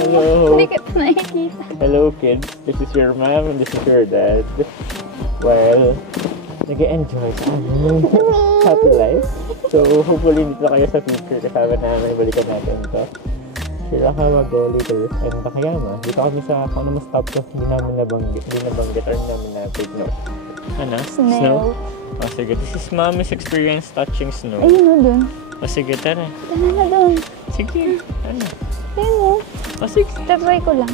Hello. Hindi kita nakikita. Hello kids, this is your mom and this is your dad. Well, nag-enjoy sa aming happy life. So hopefully dito kayo sa future kasama namin, balikan natin to. Shirakawa go later and Takayama. Dito kami sa kung ano stop ko, hindi nabanggit or hindi namin na-take note. Ano? Snow. O sige, this is mommy's experience touching snow. Ayun mo dun. O sige, tara. Tara na dun. Sige, ano? Ayun mo. O sige. Tatry ko lang.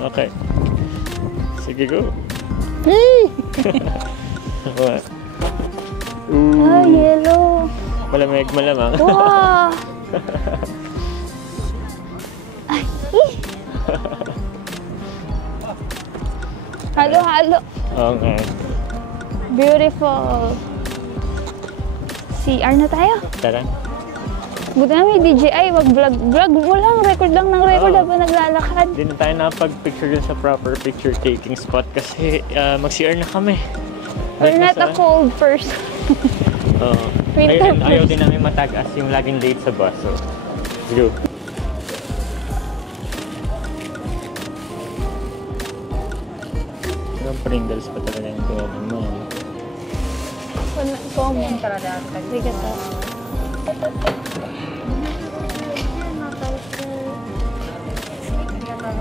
Okay. Sige, go. What? Ah, yellow. Malamig, malamang. Wow! Ay, halo-halo. Okay. Beautiful. CR na tayo. Tara. Buti na may DJI, mag-vlog. Vlog mo lang, record lang ng record habang naglalakad. Hindi na tayo nakapag-picture dun sa proper picture taking spot kasi mag-CR na kami. We're not a cold person. Oo. Ayaw din namin matagas yung laging late sa bus. So, let's go. Yung Pringles pa talaga yung pinagin mo. Common talaga. Sige to.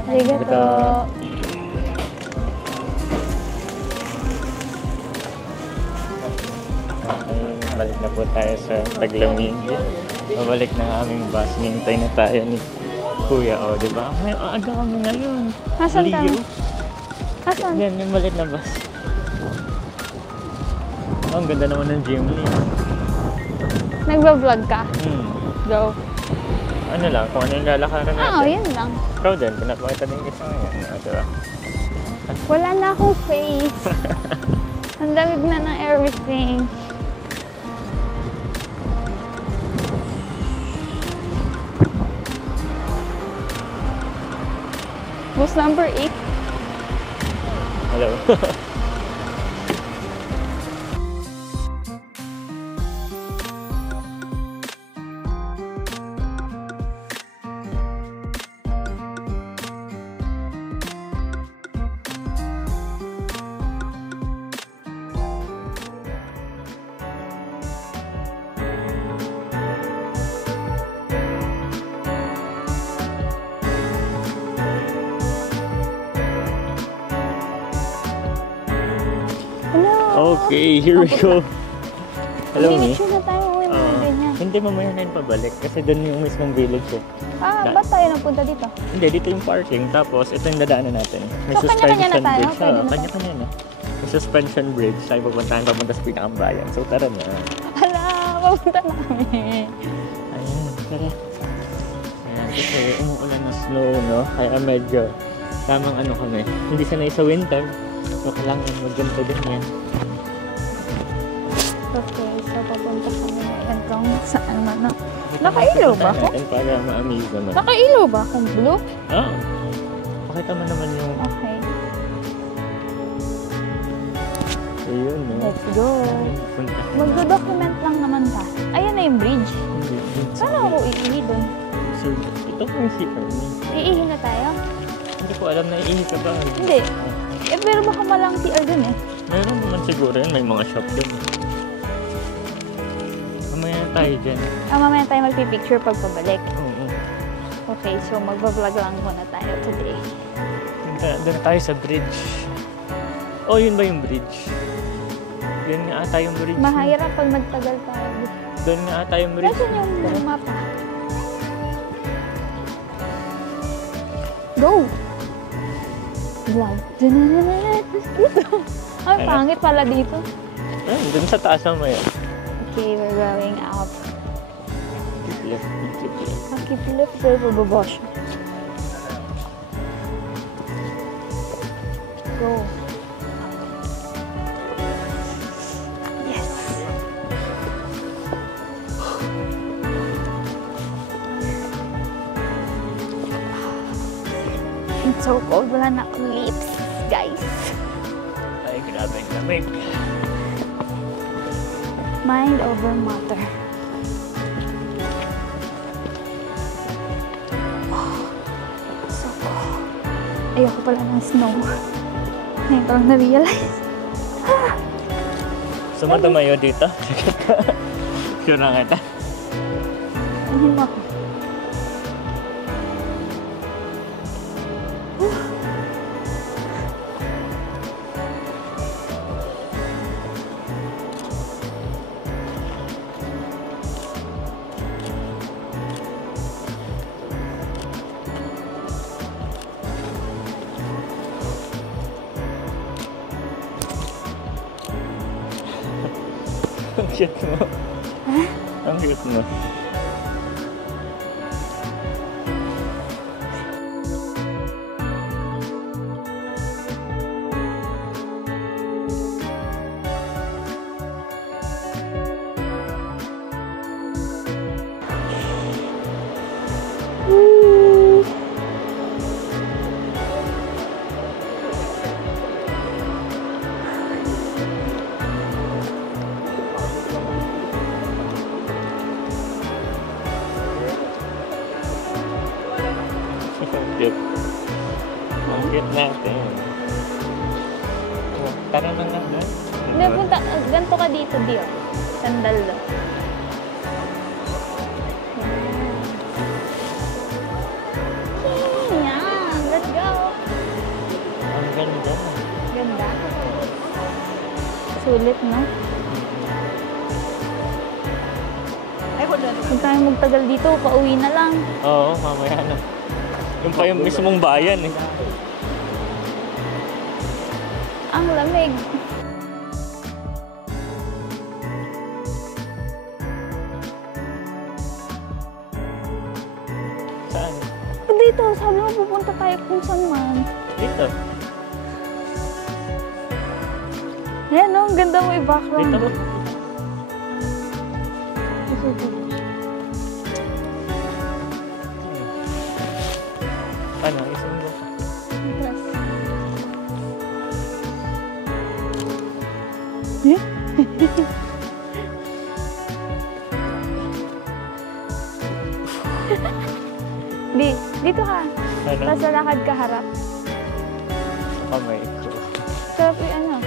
Sige to. Balik na po tayo sa Taglamig. Mabalik na ang aming bus. Nintay na tayo ni Kuya. O, diba? May aga kami ngayon. Hasan tayo? Hasan? Yan, yung malit na bus. Oh, ang ganda naman ng gym niya. Nagba-vlog ka? Go. Ano lang, kung ano yung lalakaran natin. Oo, yun lang. Ikaw din, pinapakita din isa ngayon. Diba? Wala na akong face. Ang lamig na ng everything. Bus number 8. Hello. Okay, here we go. Hello, Mi. Hindi na tayo uwi mga ganyan. Hindi, mamaya na yung pabalik kasi doon yung mismong village eh. Ba't tayo napunta dito? Hindi, dito yung parking. Tapos, ito yung dadaanan natin. May So, kanya-kanya na tayo? bridge. Pwede na Kanya-kanya na. May suspension bridge. Tayo pupuntahan papunta sa pinakabayan. So, tara na. Hala, papunta na kami. Ayan, tara. Ayan, kasi umuulan ng snow, no? Kaya medyo tamang ano kami. Hindi sanay sa winter. So, kailangan magganto din yan. Okay, so papunta kami ngayon kung saan man. Nakailaw ba ako? Para ma-amaze naman. Nakailaw ba akong blue? Oo. Pakita mo naman yung... Okay. So, yun, no? Let's go. Magdo-document lang naman ta. Ayan na yung bridge. Paano ako iihi doon? So, ito po yung CR niya. Iihi na tayo? Hindi ko alam na iihi ka ba. Hindi. Pero baka malang CR doon eh. Meron naman siguro yun. May mga shop doon. Mamaya na tayo dyan. Mamaya tayo magpipicture pag pabalik. Oo. Okay, so magbablog lang muna tayo today. Doon tayo sa bridge. Oh, yun ba yung bridge? Yun nga ata yung bridge. Mahirap pag nagtagal tayo. Doon nga ata yung bridge. Nasaan yung mapa? Go! Vlog. Ay, pangit pala dito. Doon sa taas naman yun. Okay, we're going out. Keep left, keep left. Keep left, pero bababa siya. Go. Yes! It's so cold. Wala na akong lips, guys. Ay, grabe ang lamig. Mind over matter. So cold. Ayoko pala ng snow. Ngayon ko lang na-realize. Sumatumayo dito. Sure na kita. Ano mo ako? Ang cute mo. Ang cute mo. Cute. Ang cute natin. Oh, tara na nga na. Hindi, punta. Ganto ka dito, Dio. Sandal do. Yan. Let's go. Ang ganda. Ganda. Sulit, no? Kung tayo magtagal dito, pauwi na lang. Oo, mamaya na. Yung pa yung mismong bayan eh. Ang lamig. Saan? Dito, sabi mo pupunta tayo kung saan man. Dito. Yan, no? Ang ganda mo i-background. Dito. Ano, isang mo? Eh? Dito ka. Ano? Tapos lalakad ka harap. Kamay ko. Sarap yung ano.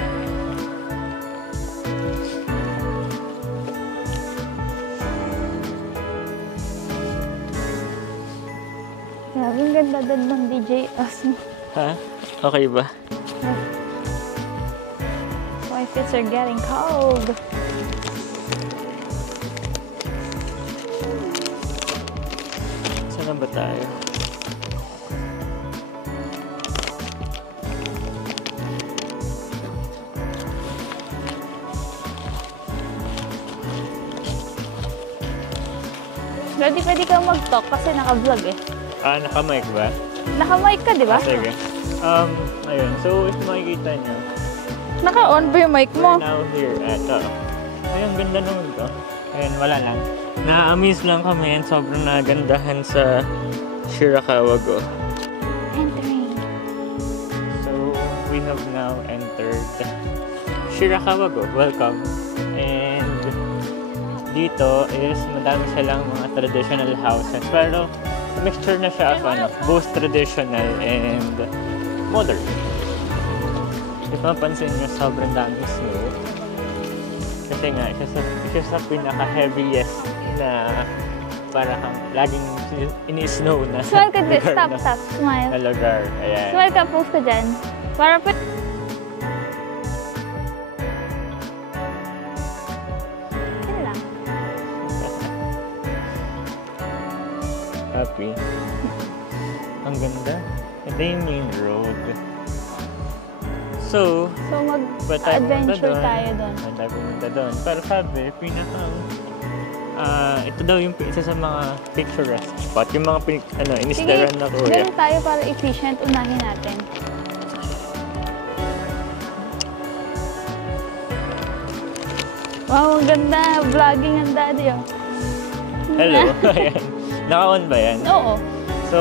Grabe, ang ganda doon ng DJ Osmo. Ha? Okay ba? My feet are getting cold. Saan na ba tayo? Pwede ka mag-talk kasi naka-vlog eh. Ah, naka-mic ba? Naka-mic ka, di ba? Sige. Ayun. So, if makikita nyo, Naka-on ba yung mic mo? we're now here at, ayun, ganda naman to. Ayun, wala lang. Na-amaze lang kami and sobrang nagandahan sa Shirakawa-go. Entering. So, we have now entered Shirakawa-go. Welcome. And dito is madami silang mga traditional houses. Pero mixture na siya of both traditional and modern. If mapansin nyo, sobrang daming snow. Kasi nga, isa sa pinaka-heaviest na para kang laging ini-snow na Smile ka dyan. lugar Stop. Smile. na lugar. Ayan. Smile ka, post ka dyan. Para pa... Yun lang. Happy. Ang ganda. Ito yung main road. So, So, ba't tayo pumunta mag-adventure doon? tayo doon. Ba't tayo pumunta doon? Pero sabi, ito daw yung isa sa mga picturesque spot. Yung mga inisdaran na kuya. ganun tayo para efficient. Unahin natin. Wow, ang ganda. Vlogging ang daddy, oh. Hello. Ayan. Naka-on ba yan? Oo. So,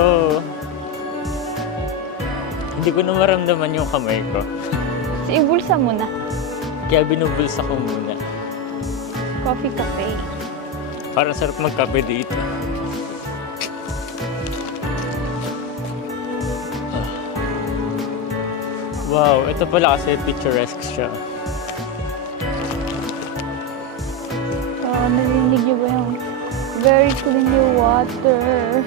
Hindi ko na maramdaman yung kamay ko. So, ibulsa mo na. Kaya binubulsa ko muna. Coffee cafe. Parang sarap magkape dito. Wow, ito pala kasi picturesque siya. Oh, narinig niyo ba yung very clear water?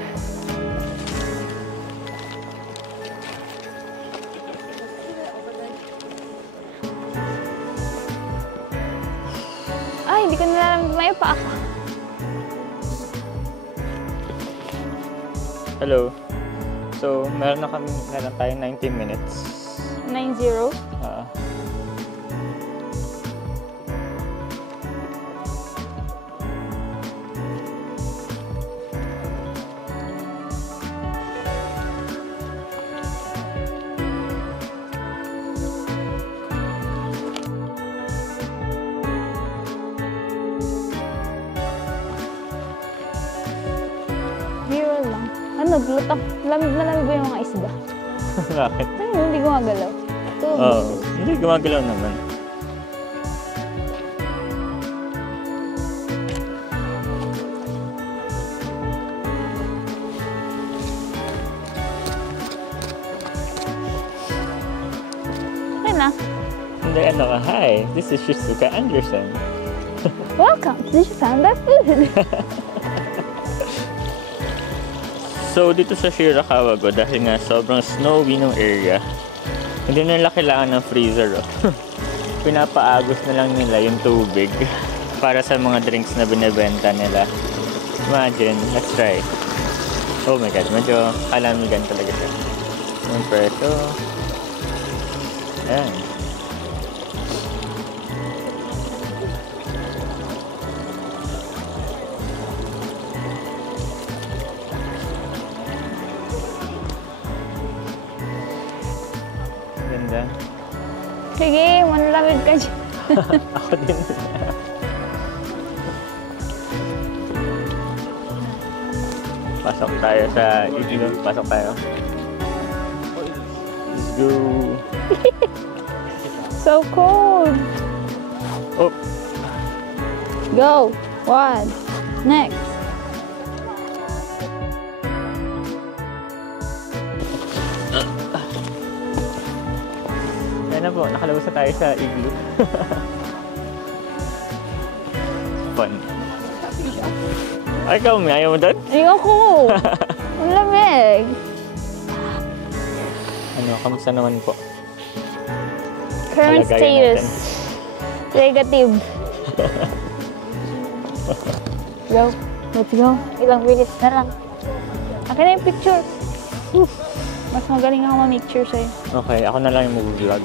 Ay, hindi ko nalaramdaman yung paa ko. Hello. So, meron tayong 90 minutes. 9-0. Ah. Zero lang. Ano, lutang. Lamig na lamig ba yung mga isda? Bakit? Ay, hindi gumagalaw. Oo. Hindi, gumagalaw naman. Ay na. Hindi, ano ka? Hi, this is Shizuka Anderson. Welcome to Panda Food. So, dito sa Shirakawago, dahil nga sobrang snowy ng area, hindi na nila kailangan ng freezer. Oh. Pinapaagos na lang nila yung tubig para sa mga drinks na binibenta nila. Imagine, let's try. Oh my god, medyo kalamigan talaga siya. Yung preso. Ayan. Ganda. Sige, manlamig ka dyan. Ako din. Pasok tayo sa igloo. Pasok tayo. Let's go. So cold. Oh, Go. One. Next. yan na po. Nakalabas na tayo sa igloo. Fun. Ay, ikaw, may ayaw mo doon? Ayoko. Ang lamig. Ano, kamusta naman po? Current Palagayan status. Negative. Go. Let's go. Ilang minutes na lang. Akin na yung picture. Whew. Mas magaling ako ma-picture sa'yo. Okay, ako na lang yung mag-vlog.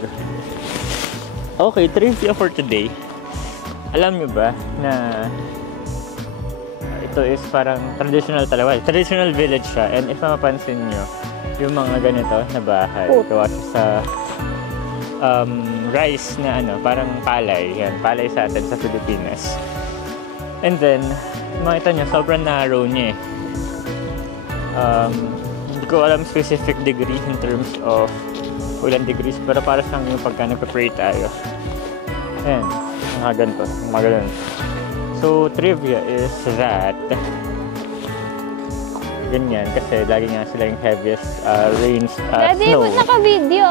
Okay, trivia for today. Alam niyo ba na ito is parang traditional talaga. Traditional village siya. And if mapapansin niyo, yung mga ganito na bahay, gawa siya sa rice na ano, parang palay. Yan, palay sa atin sa Pilipinas. And then, makita niyo, sobrang narrow niya eh. Hindi ko alam specific degree in terms of ilang degrees, pero para sa yung pagka nagpa-pray tayo. Ayan, mga ganito, mga ganun. So, trivia is that ganyan, kasi lagi nga sila yung heaviest rains, Daddy, snow. ba't naka-video?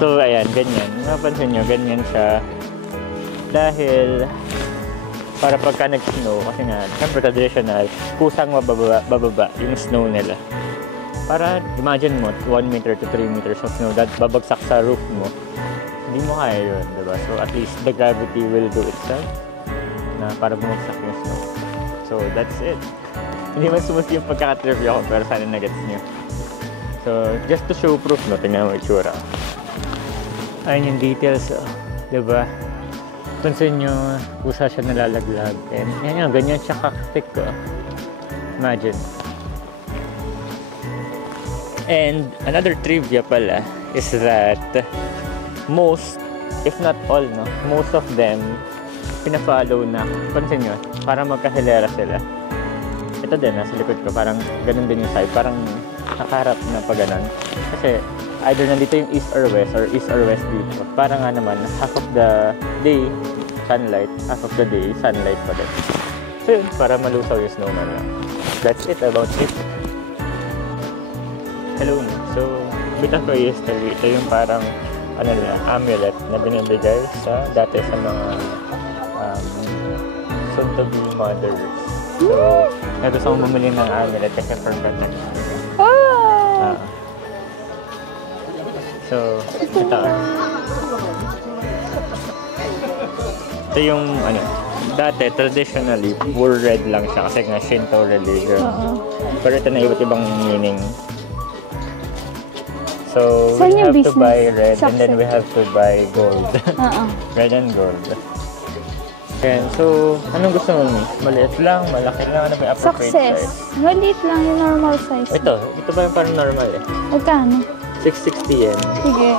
So, ayan, ganyan. Napansin nyo, ganyan siya. Dahil, para pagka nag-snow, kasi nga, siyempre traditional, kusang bababa yung snow nila. Para, imagine mo, 1 meter to 3 meters of snow that babagsak sa roof mo. Hindi mo kaya yun, diba? So, at least the gravity will do itself na para bumagsak yung snow. So, that's it. Hindi man smooth yung pagkakatrivia ko, pero sana nagets nyo. So, just to show proof, no? Tingnan mo itsura. Ayun yung details, oh. Diba? Pansin nyo, kusa siya nalalaglag. And yan, ganyan siya kaktik, oh. Imagine. And another trivia pala is that most, if not all, no, most of them pina-follow na, pansin nyo, parang magkahilera sila. Ito din, nasa likod ko, parang ganun din yung side, parang nakaharap na pa ganun. Kasi either nandito yung east or west dito. Para nga naman, half of the day, sunlight, half of the day, sunlight pa din. So yun, para malusaw yung snowman lang. That's it about it. Hello. So, bit of a history. Ito yung parang, amulet na binibigay dati sa mga soon-to-be mothers. So, gusto kong bumili ng amulet kasi for protection. So, ito. Ito yung, dati, traditionally, pure red lang siya kasi nga Shinto religion. Pero ito na iba't ibang meaning. So, we have to buy red and then we have to buy gold. Red and gold. Ayan, so, anong gusto mo, Miss? Maliit lang, malaki lang, ano ba yung appropriate size? Maliit lang yung normal size. Ito ba yung parang normal eh? Magkano? 660 yen. Sige.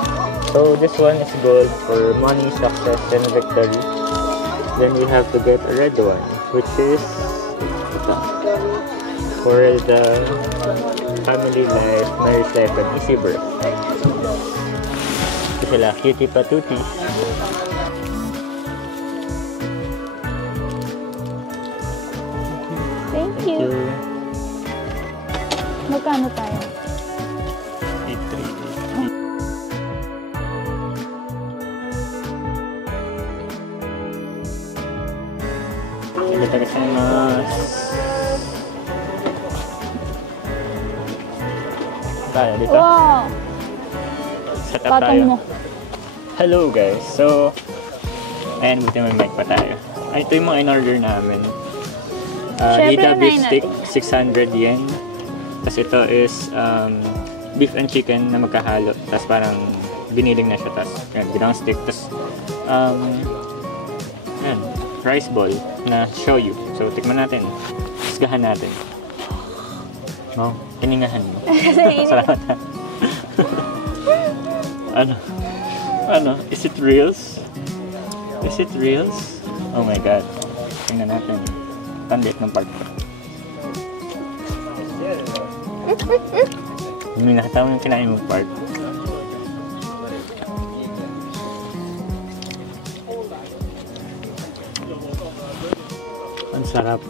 So, this one is gold for money, success, and victory. Then we have to get a red one, which is for the family life, marriage life, and easy birth. Ito sila, cutie patootie. Thank you. Magkano tayo? 838. Tayo dito. Wow! Set up Patong tayo. mo. Hello guys. So, ayan, buti may mic pa tayo. Ito yung mga in-order namin. Ida beef stick, 600 yen. Tapos ito is beef and chicken na magkahalo. Tapos parang biniling na siya. Tapos ginawang stick. Tapos ayan, rice ball na shoyu. So, tikman natin. Isgahan natin. No, tiningahan mo. Salamat ha. Ano? Is it reals? Is it reals? Oh my god. Tingnan natin. Tandit ng part ko. Hindi nakatawa yung kinain mong part. Ang sarap.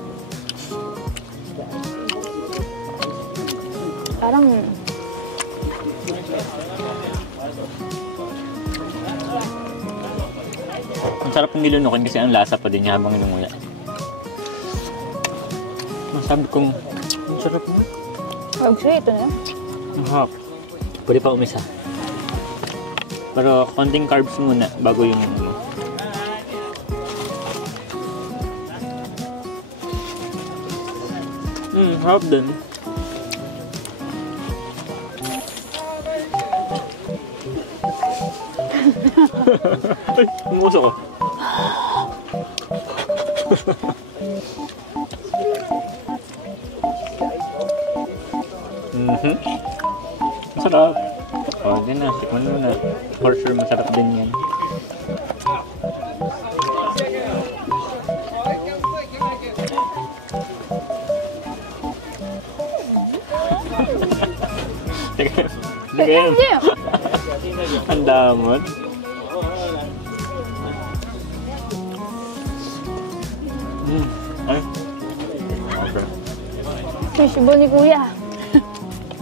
Parang ang sarap ng nilunukin kasi ang lasa pa din niya habang inunguya. Masabi kong ang sarap mo. actually, ito na. Ang hap. Pwede pa umisa. Pero konting carbs muna bago yung hap din. Ay, umuso ko. Masarap. O, din na. Tikman mo na. For sure, masarap din yan. Sige. Ang damot. Ay. Okay. Fishball ni Kuya.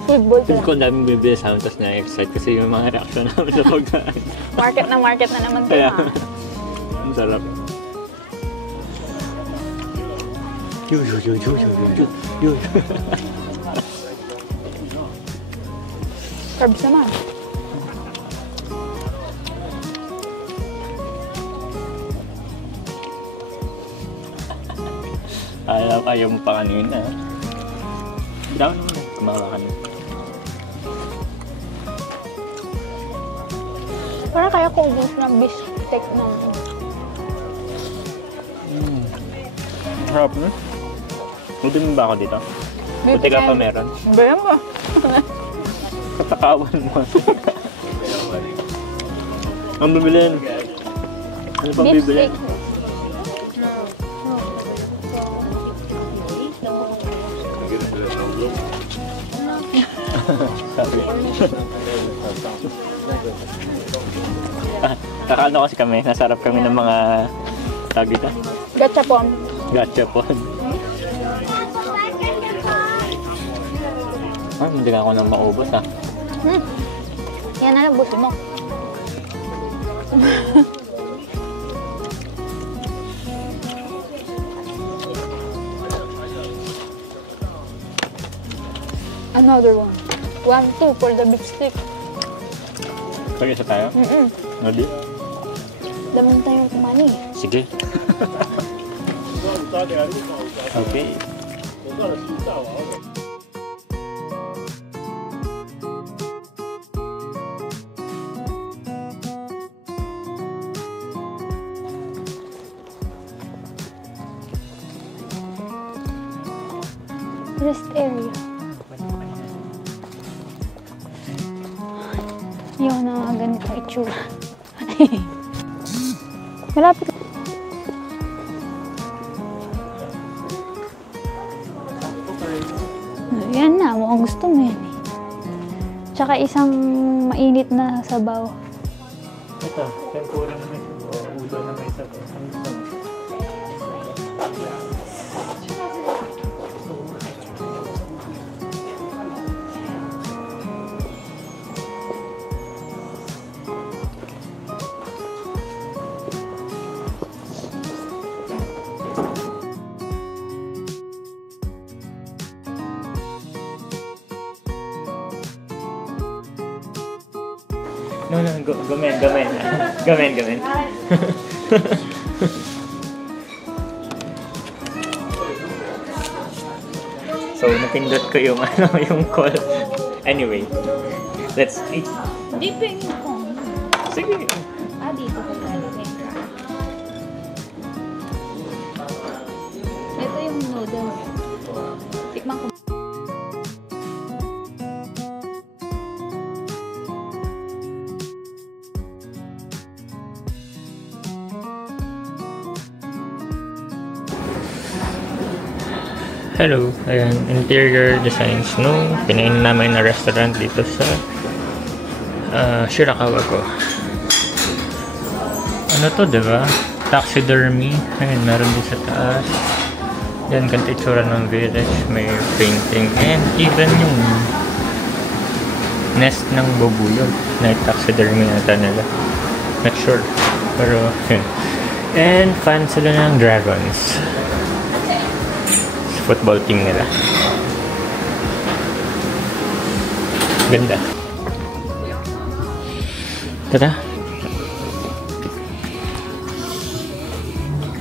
Football Feel pala. ko ang daming bibili sa amin tapos na-excite kasi yung mga reaction namin sa pagkain. Market na naman Kaya, tayo. ang sarap. Yun. Carbs naman. Ayaw mo pa kanina. Daw naman. Kumawa ka na. Parang kaya ko ubus ng beef steak ng Sarap na. Buti mo ba ako dito? Buti ka pa meron. Bayan mo. Katakawan mo. Ang bibilin. Ano pang Beef bibilin? steak. Kakaano kasi kami, nasarap kami ng mga tawag dito? Gachapon. Gachapon. Hindi ka ako nang maubos ha. Yan na lang, buti mo. Another one. 1, 2 for the beef stick. Kaya isa tayo? Nadi? Dami tayo kumani. Sige. Okay. Rest area. Ayaw na ganito itsura. Malapit. Yan na, mukhang gusto mo yan eh. Tsaka isang mainit na sabaw. Ito, tempura na may ulo na may sabaw. No, gamen. So, napindot ko yung yung call. Anyway, let's eat. Dipping ko. Sige. Dito ko lalagay. Ito yung noodles. Tikman ko. Hello, ayan, interior designs no, pinain namin na restaurant dito sa Shirakawa ko. Ano to, diba? Taxidermy, ayan, meron din sa taas. Yan, ganito itsura ng village, may painting, and even yung nest ng bubuyog na taxidermy nata nila. Not sure, pero yun. And fan sila ng dragons. Football team nila. Ganda. Tara.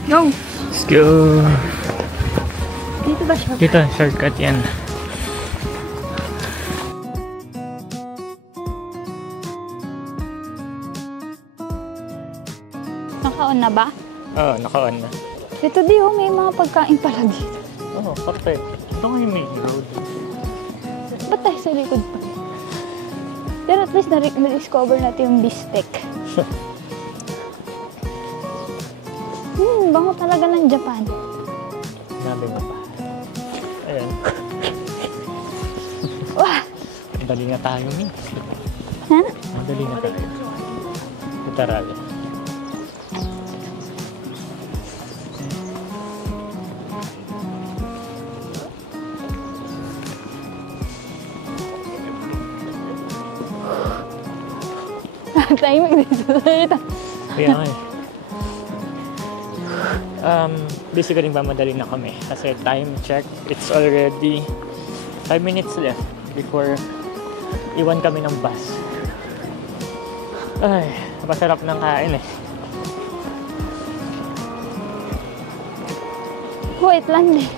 Go! Let's go! Dito ba siya? Dito, shortcut yan. Naka-on na ba? Oo, naka-on na. Ito di may mga pagkain pala dito. Oo, kape. Ito nga yung main road. Ba't tayo sa likod pa? Pero at least na-discover natin yung beefsteak. Bango talaga ng Japan. Nabi mo pa. Ayan. Wah! Madali na tayo, Min. Ha? Madali na tayo. Tara. Tayo dito. Kaya nga eh. Basically mamadali na kami kasi time check, it's already 5 minutes left before iwan kami ng bus. Ay, napasarap ng kain eh. Wait lang eh.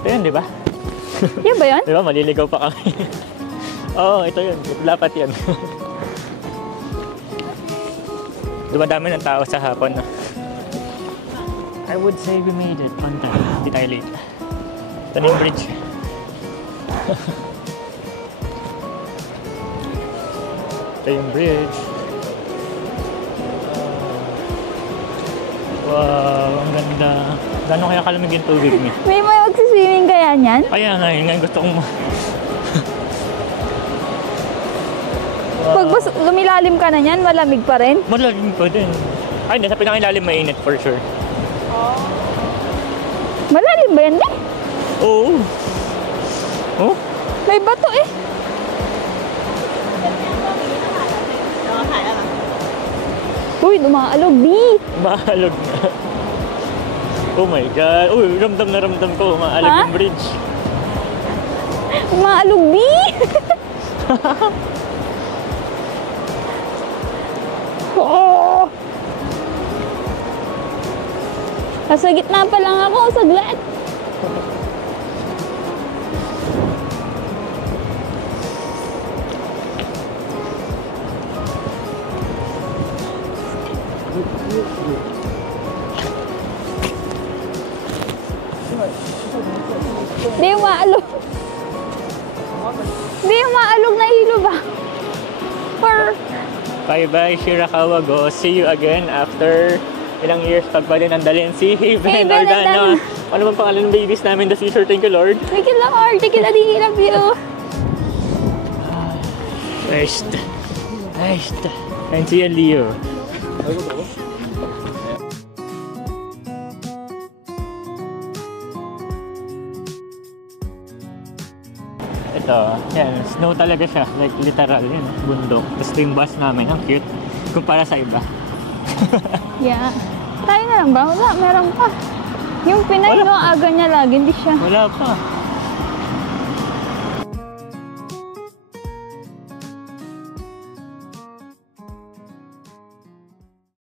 Ito yun, di ba? Yan ba yan? Di ba? Maliligaw pa kami. Oo, ito yun. Dapat yan. Dumadami ng tao sa hapon. No? I would say we made it on time. Hindi tayo late. Ito na yung bridge. Ito yung bridge. Wow, ang ganda. Gano'n kaya kalamig yung tubig niya? May magsiswimming kaya niyan? Kaya nga, yun nga gusto kong Pag lumilalim ka na niyan, malamig pa rin? Malalim pa din. Ay, nasa pinakailalim mainit for sure. Malalim ba yan, di? Oo. Oh? May bato eh. Uy, dumaalog, B! Maalog na. Oh my God. Uy, ramdam na ramdam ko. Maalog Ha? yung bridge. Dumaalog, B! Oh! Nasa gitna pa lang ako, saglit. Di yung maalog. Di yung maalog na ilo ba? Or... Bye-bye, Shirakawa Go. See you again after ilang years pag pa din nandalin si Haven Haven Ordano. Ordano. Ano bang pangalan ng babies namin? The future, thank you Lord. Thank you, Lord. Thank you, Daddy. Love you. First. And si Leo. Ito, yan, snow talaga siya. Like, literal, yun, bundok. Tapos ito yung bus namin, ang cute. Kumpara sa iba. Yeah. Tayo na lang ba? Wala, meron pa. Yung Pinay, Wala. no, aga niya lagi, hindi siya. Wala pa.